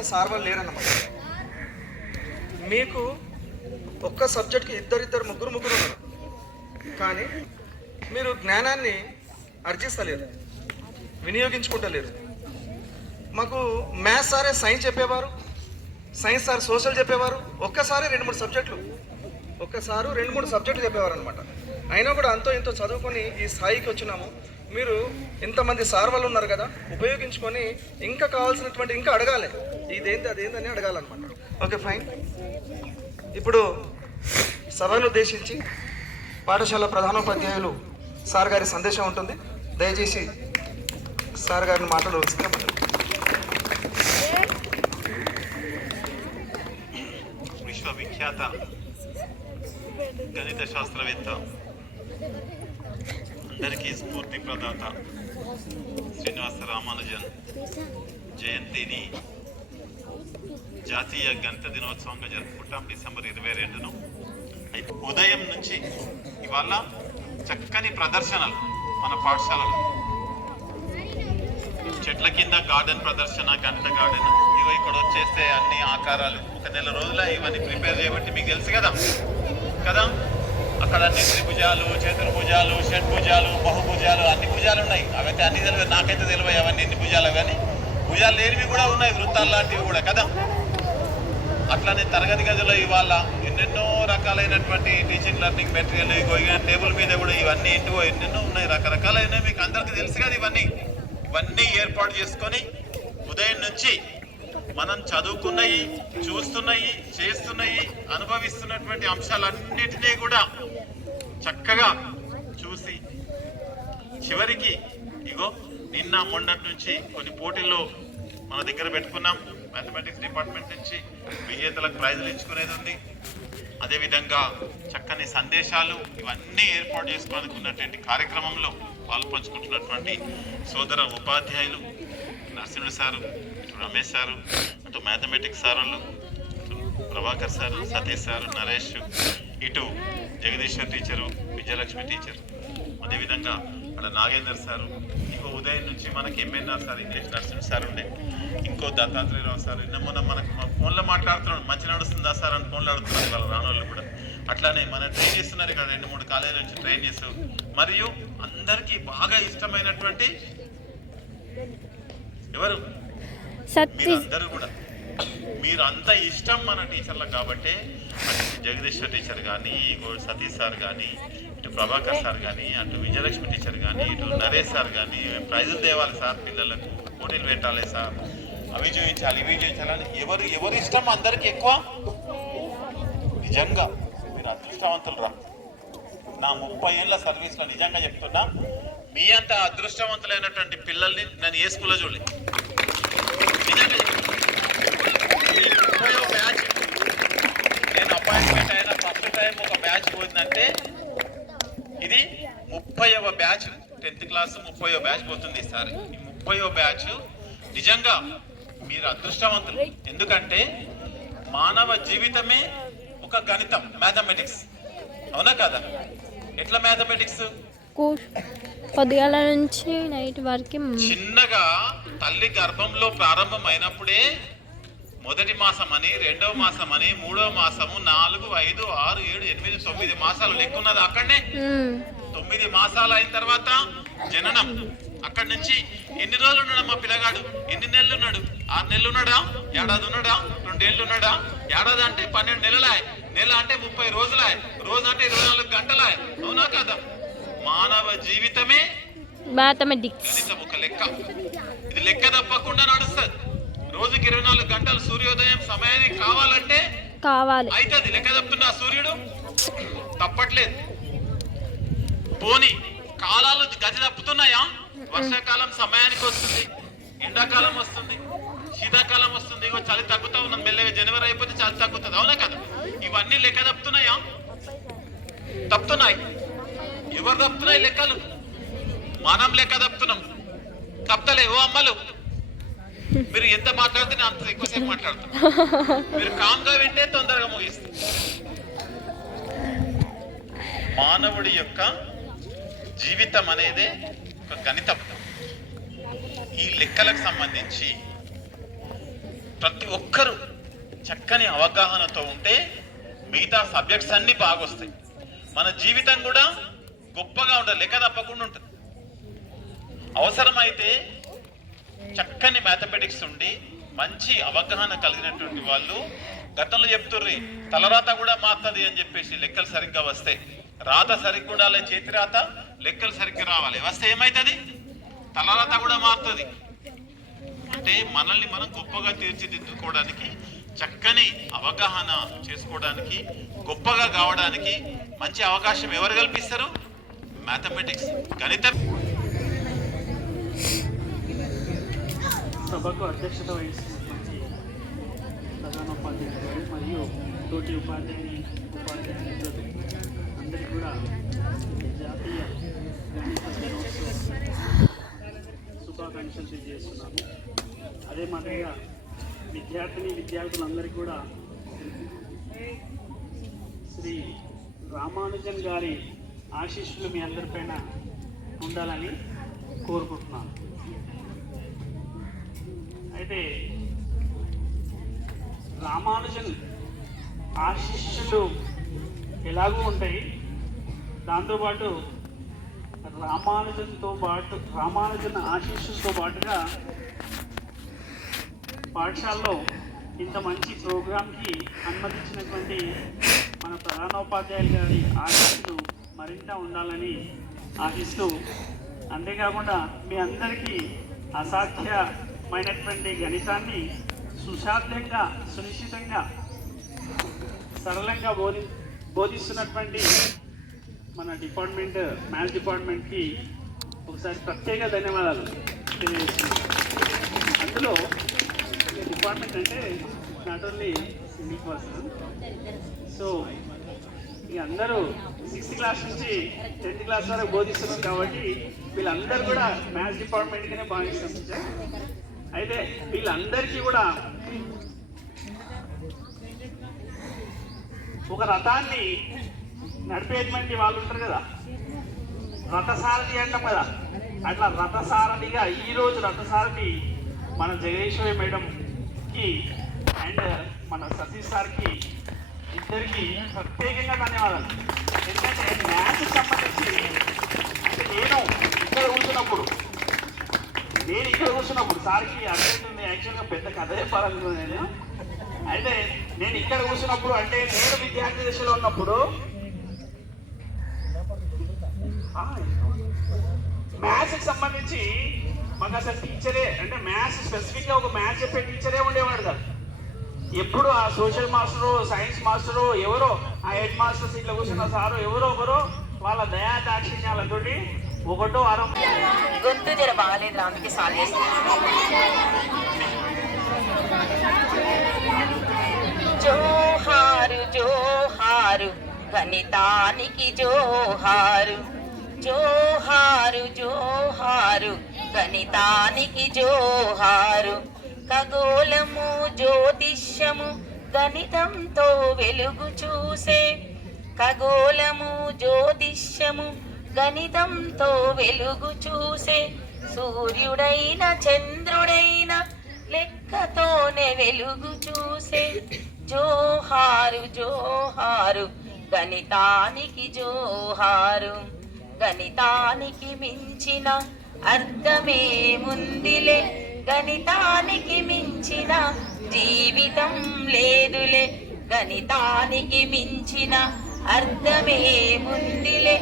అంటే సార్ వాళ్ళు లేరన్నమాట. మీకు ఒక్క సబ్జెక్ట్కి ఇద్దరు ముగ్గురు ఉన్నారు, కానీ మీరు జ్ఞానాన్ని అర్జిస్తలేరు, వినియోగించుకుంటలేరు. మాకు మ్యాథ్స్ సారే సైన్స్ చెప్పేవారు, సైన్స్ సార్ సోషల్ చెప్పేవారు. ఒక్కసారి 2-3 సబ్జెక్టులు చెప్పేవారు అనమాట. అయినా కూడా అంతో ఇంతో చదువుకొని ఈ స్థాయికి వచ్చినాము. మీరు ఇంతమంది సార్ వాళ్ళు ఉన్నారు కదా, ఉపయోగించుకొని ఇంకా కావాల్సినటువంటి ఇంకా అడగాలి, ఇదేంటి అదేందని అడగాలన్నమాట. Okay, fine. ఇప్పుడు సభను ఉద్దేశించి పాఠశాల ప్రధానోపాధ్యాయులు సార్ గారి సందేశం ఉంటుంది. దయచేసి సార్ గారిని మాట్లాడవలసిందిగా. విశ్వవిఖ్యాత గణిత శాస్త్రవేత్త, అందరికీ స్ఫూర్తి ప్రదాత శ్రీనివాస రామానుజన్ జయంతిని జాతీయ గణిత దినోత్సవంగా జరుపుకుంటాం డిసెంబర్ 22ను. అయితే ఉదయం నుంచి ఇవాళ చక్కని ప్రదర్శనలు మన పాఠశాలలో. చెట్ల కింద గార్డెన్ ప్రదర్శన, గణిత గార్డెన్. ఇవో ఇక్కడ వచ్చేస్తే అన్ని ఆకారాలు 1 నెల రోజుల ఇవన్నీ ప్రిపేర్ చేయబట్టి మీకు తెలుసు కదా అక్కడ అన్ని త్రిభుజాలు, చతుర్భుజాలు, షడ్భుజాలు, బహుభుజాలు, అన్ని భుజాలు ఉన్నాయి. అవైతే అన్ని తెలియదు, నాకైతే తెలియదు అవన్నీ ఎన్ని భుజాలు. కానీ భుజాలు లేనివి కూడా ఉన్నాయి, వృత్తాలు లాంటివి కూడా కదా. అట్లానే తరగతి గదిలో ఇవాళ ఎన్నెన్నో రకాలైనటువంటి టీచింగ్ లెర్నింగ్ మెటీరియల్, టేబుల్ మీద కూడా ఇవన్నీ ఇంటివో ఎన్నెన్నో ఉన్నాయి, రకరకాలైనవి. మీకు అందరికీ తెలుసు కదా ఇవన్నీ ఏర్పాటు చేసుకొని ఉదయం నుంచి మనం చదువుకున్నవి, చూస్తున్నవి, చేస్తున్నవి, అనుభవిస్తున్నటువంటి అంశాలన్నిటినీ కూడా చక్కగా చూసి చివరికి ఇగో నిన్న మొన్నటి నుంచి కొన్ని పోటీల్లో మన దగ్గర పెట్టుకున్నాం. మ్యాథమెటిక్స్ డిపార్ట్మెంట్ నుంచి విజేతలకు ప్రైజులు ఇచ్చుకునేది ఉంది. అదేవిధంగా చక్కని సందేశాలు ఇవన్నీ ఏర్పాటు చేసుకోవాలనుకున్నటువంటి కార్యక్రమంలో పాల్పంచుకుంటున్నటువంటి సోదర ఉపాధ్యాయులు నరసింహుడు సారు, రమేష్ సారు, అటు మ్యాథమెటిక్స్ సార్ వాళ్ళు, ప్రభాకర్ సారు, సతీష్ సారు, నరేష్, ఇటు జగదీశ్వర్ టీచరు, విజయలక్ష్మి టీచర్, అదేవిధంగా అక్కడ నాగేందర్ సారు, ఇంకో ఉదయం నుంచి మనకి MNR sir, English Narasimha sir ఉండే, ఇంకో దత్తాత్రేయరావు సార్. మొన్న మనకు ఫోన్లో మాట్లాడుతున్నాడు, మంచి నడుస్తుందా సార్ అని ఫోన్లో అడుగుతున్నారు వాళ్ళ రానోళ్ళు కూడా. అట్లానే మనం ట్రైన్ చేస్తున్నారు ఇక్కడ 2-3 కాలేజీల నుంచి ట్రైన్ చేస్తూ. మరియు అందరికీ బాగా ఇష్టమైనటువంటి ఎవరు మీరందరూ కూడా, మీరు అంత ఇష్టం మన టీచర్లకు కాబట్టి అటు జగదీశ్వర్ టీచర్ కానీ, సతీష్ సార్ కానీ, ఇటు ప్రభాకర్ సార్ కానీ, అటు విజయలక్ష్మి టీచర్ కానీ, ఇటు నరేష్ సార్ కానీ, ప్రైజులు తేవాలి సార్, పిల్లలకు పోటీలు పెట్టాలి సార్, అవి చూపించాలి ఇవి చూపించాలని ఎవరు ఇష్టం అందరికి ఎక్కువ. నిజంగా మీరు అదృష్టవంతులు రా. నా 30 ఏళ్ళ సర్వీస్లో నిజంగా చెప్తున్నా, మీ అంత అదృష్టవంతులైనటువంటి పిల్లల్ని నేను ఏ స్కూల్లో చూడలే. నిజంగా బ్యాచ్ నేను అపాయింట్మెంట్ అయిన ఫస్ట్ టైం ఒక బ్యాచ్ పోయిందంటే ఇది 30వ బ్యాచ్. 10th క్లాస్ 30వ బ్యాచ్ పోతుంది ఈసారి. ఈ 30వ బ్యాచ్ నిజంగా మీరు అదృష్టవంతులు. ఎందుకంటే మానవ జీవితమే ఒక గణితం, మ్యాథమెటిక్స్. అవునా కదా? ఎట్లా మ్యాథమెటిక్స్? పొద్దుగాల నుంచి నైట్ వరకు. చిన్నగా తల్లి గర్భంలో ప్రారంభమైనప్పుడే మొదటి మాసం అని, 2వ మాసం అని, 3వ మాసము, 4, 5, 6, 7, 8, 9 మాసాలు లెక్కున్నది అక్కడనే. 9 మాసాలు అయిన తర్వాత జననం. అక్కడి నుంచి ఎన్ని రోజులు ఉన్నాడు మా పిల్లగాడు, ఎన్ని నెలలు ఉన్నాడు, 6 నెలలు ఉన్నాడా, ఏడాది ఉన్నాడా, 2 ఏళ్ళు ఉన్నాడా? ఏడాది అంటే 12 నెలలాయ్, నెల అంటే 30 రోజులాయ్, రోజు అంటే 24 గంటలాయ్. అవునా కదా? మానవ జీవితమే మ్యాథమెటిక్స్, ఒక లెక్క. ఇది లెక్క తప్పకుండా నడుస్తుంది. రోజుకి 24 గంటలు సూర్యోదయం సమయానికి కావాలంటే అవుతుంది. లెక్క తప్పుతున్నా సూర్యుడు తప్పట్లేదు. పోనీ కాలాలు గది తప్పుతున్నాయా? వర్షాకాలం సమయానికి వస్తుంది, ఎండాకాలం వస్తుంది, శీతాకాలం వస్తుంది. ఇగో చలి తగ్గుతా ఉన్నది మెల్లగా. జనవరి అయిపోతే చలి తగ్గుతుంది. అవునా కదా? ఇవన్నీ లెక్క తప్పుతున్నాయా? తప్పుతున్నాయి. ఎవరు తప్పుతున్నాయి లెక్కలు? మనం లెక్క తప్పుతున్నాం. తప్పలే ఓ అమ్మలు. మీరు ఎంత మాట్లాడితే నేను అంత ఎక్కువసేపు మాట్లాడతాను. మీరు కామ్గా వింటే తొందరగా ముగిస్తుంది. మానవుడి యొక్క జీవితం అనేదే ఒక గణితం. ఈ లెక్కలకు సంబంధించి ప్రతి ఒక్కరూ చక్కని అవగాహనతో ఉంటే మిగతా సబ్జెక్ట్స్ అన్నీ బాగొస్తాయి. మన జీవితం కూడా గొప్పగా ఉంటుంది, లెక్క తప్పకుండా ఉంటుంది. అవసరమైతే చక్కని మ్యాథమెటిక్స్ ఉండి మంచి అవగాహన కలిగినటువంటి వాళ్ళు గతంలో చెప్తుర్రి తలరాత కూడా మారుతుంది అని చెప్పేసి, లెక్కలు సరిగ్గా వస్తే రాత సరిగ్గా ఉండాలి, చేతి రాత లెక్కలు సరిగ్గా రావాలి, వస్తే ఏమవుతుంది తలరాత కూడా మారుతుంది. అంటే మనల్ని మనం గొప్పగా తీర్చిదిద్దుకోవడానికి, చక్కని అవగాహన చేసుకోవడానికి, గొప్పగా కావడానికి మంచి అవకాశం ఎవరు కల్పిస్తారు? మ్యాథమెటిక్స్, గణితం. సభకు అధ్యక్షత వహిస్తున్నటువంటి ప్రధానోపాధ్యాయులు గారు మరియు తోటి ఉపాధ్యాయులు అందరికీ కూడా జాతీయ గణిత దినోత్సవ శుభాకాంక్షలు తెలియజేస్తున్నాము. అదే మాదిరిగా విద్యార్థులందరికీ కూడా శ్రీ రామానుజన్ గారి ఆశీస్సులు మీ అందరిపైన ఉండాలని కోరుకుంటున్నాను. అయితే రామానుజన్ ఆశీస్సులు ఎలాగూ ఉంటాయి, దాంతోపాటు రామానుజన్ ఆశీస్సులతో పాటుగా పాఠశాలలో ఇంత మంచి ప్రోగ్రాంకి అనుమతించినటువంటి మన ప్రధానోపాధ్యాయులు గారి ఆశీస్సులు మరింత ఉండాలని ఆశిస్తూ, అంతేకాకుండా మీ అందరికీ అసాధ్యమైనటువంటి గణితాన్ని సుసాధ్యంగా, సునిశ్చితంగా, సరళంగా బోధిస్తున్నటువంటి మన మ్యాథ్స్ డిపార్ట్మెంట్కి ఒకసారి ప్రత్యేక ధన్యవాదాలు తెలియజేస్తున్నాను. అందులో డిపార్ట్మెంట్ అంటే not only single person. So ఇక అందరూ 6th క్లాస్ నుంచి 10th క్లాస్ వరకు బోధిస్తున్నారు కాబట్టి వీళ్ళందరూ కూడా మ్యాథ్స్ డిపార్ట్మెంట్కినే భావిస్తారు. అయితే వీళ్ళందరికీ కూడా ఒక రథాన్ని నడిపేటువంటి వాళ్ళు ఉంటారు కదా, రథసారథి అంటాం కదా, అట్లా రథసారథిగా ఈరోజు రథసారథి మన జగదీశ్వరి మేడంకి అండ్ మన సతీష్ సార్కి ఇద్దరికి ప్రత్యేకంగా ధన్యవాదాలు. ఎందుకంటే మ్యాథ్కి సంబంధించి అంటే నేను ఇక్కడ కూర్చున్నప్పుడు సార్కి అర్థమవుతుంది. యాక్చువల్గా పెద్ద కథ చెప్పాలనుకున్నాను నేను. అయితే నేను ఇక్కడ కూర్చున్నప్పుడు, అంటే నేను విద్యార్థి దశలో ఉన్నప్పుడు మ్యాథ్స్కి సంబంధించి మాకు అసలు టీచరే, అంటే మ్యాథ్స్ స్పెసిఫిక్గా ఒక మ్యాథ్స్ చెప్పే టీచరే ఉండేవాడు కాదు. ఎప్పుడు ఆ సోషల్ మాస్టరు, సైన్స్ మాస్టరు, ఎవరో ఆ హెడ్ మాస్టర్స్ ఇట్లా కూర్చున్న సారు ఎవరో ఒకరో వాళ్ళ దయా దాక్షిణ్యాలతోటి ఒకటో అరం గొంతు జర బాగాలేదు, అందుకే సాల్వ్ చేస్తున్నాను. జోహారు జోహారు గణితానికి జోహారు, జోహారు జోహారు గణితానికి జోహారు. ఖగోళము జ్యోతిష్యము గణితంతో వెలుగు చూసే, ఖగోళము జ్యోతిష్యము గణితంతో వెలుగు చూసే. సూర్యుడైన చంద్రుడైన లెక్కతోనే వెలుగు చూసే. జోహారు జోహారు గణితానికి జోహారు. గణితానికి మించిన అర్థమేముందిలే, గణితానికి మించిన జీవితం లేదులే. గణితానికి మించిన అర్థమేముందిలే,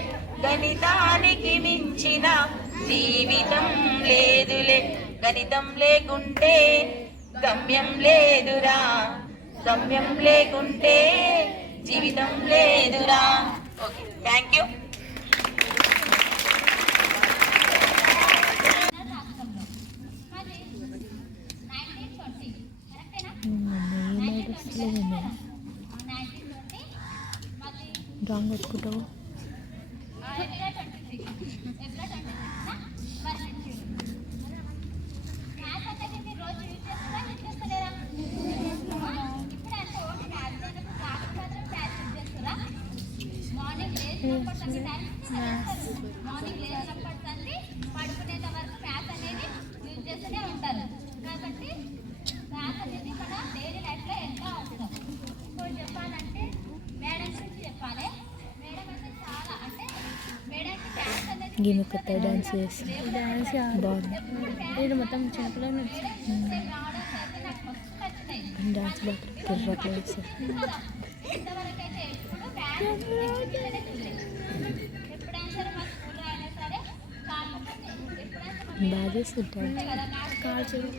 గణితానికి మించిన జీవితం లేదులే. గణితం లేకుంటే గమ్యం లేదురా, గమ్యం లేకుంటే జీవితం లేదురా. Okay, thank you. రాంగ్ వచ్చుకుంటావు. మార్నింగ్ లేచినప్పటి పడుకునేంత వరకు మ్యాథ్స్ అనేది యూజ్ చేస్తూనే ఉంటారు. కాబట్టి మ్యాథ్స్ డాన్స్ అనేది మన డైలీ లైఫ్లో ఎంత అవసరం. ఇప్పుడు చెప్పాలంటే మేడం గురించి చెప్పాలి. మేడం అంటే చాలా అంటే మేడంకి డాన్స్ అనేది గీమె కొత్త డాన్స్ చేసి డాన్స్ బాగుంది. ఇది మొత్తం చిన్నపిల్లలు రావడం అయితే నాకు మస్తు నచ్చినాయి. డాన్స్ బాగా తిర్రట్లు వేస్తారు. ఇంతవరకు అయితే ఎప్పుడు డాన్స్ ఎగ్జిబిషనే చూడలేదు. ఎప్పుడైనా సరే మా స్కూల్లో అయినా సరే కాకపోతే ఎప్పుడైనా సరే బాగా చేస్తుంటారు. కదా కాల్చరు